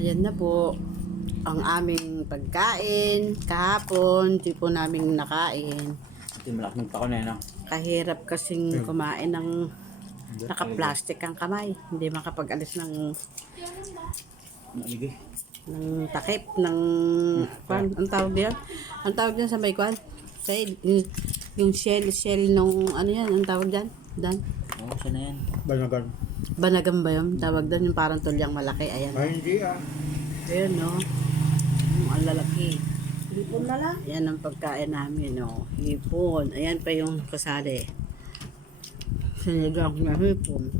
Ayan na po ang aming pagkain. Kahapon, di po namin nakain. Ito yung malaking pa ko na yun, no? Kahirap kasing kumain ng naka-plastic ang kamay. Hindi makapag-alis ng Maligay. takip, ng kwan. Ang tawag diyan? Ang tawag diyan sa may kwan? Shell. Yung shell nung ano yan, ang tawag diyan? Dan? Oo, saan na yan? Banagan. Banagan ba yun? Tawag doon yung parang tulyang malaki. Ayan. Ay, hindi ah. Ayan, no? Ang lalaki. Lipon na lang. Ayan ang pagkain namin, no? Hipon. Ayan pa yung kasali. Sinigang na hipon.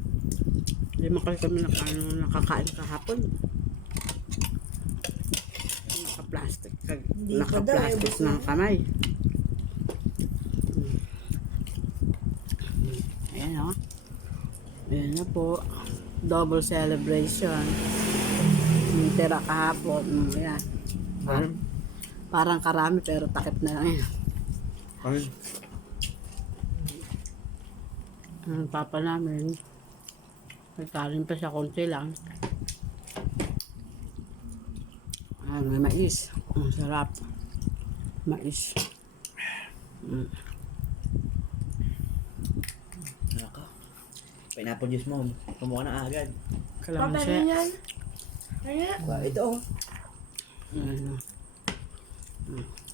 Hindi man kasi kami nakakain kahapon. Naka-plastic. Hindi pa daw, Naka-plastic ubos na. ng kamay. Ayan, no? Ayan na po. Double celebration. Yung tira kahapon. Ayan. Parang karami pero takip na lang yan. Ay, Ang papa namin, nagkarin pa siya konti lang. May mais. Ang sarap. Mais. Ano ka? Pineapple juice mo. Kumuha na agad. Papa Kalamansi. yan. Ayan. Ito, oh. Ano.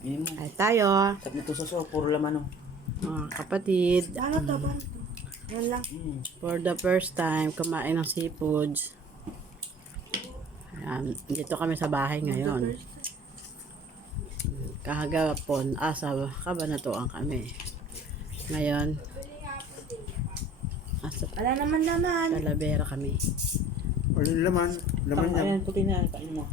Ayun mo. Ay tayo, Tap na ito sa so. Puro laman, oh. mga kapatid. Ano to? Paano to? Yan lang. For the first time, kumain ng seafoods. Ayan, dito kami sa bahay ngayon. Kahagapon, sa Cabanatuan kami. Ngayon, sa Wala naman. Talavera kami. walang laman. Laman yan. Ayan, puti na. Kain mo.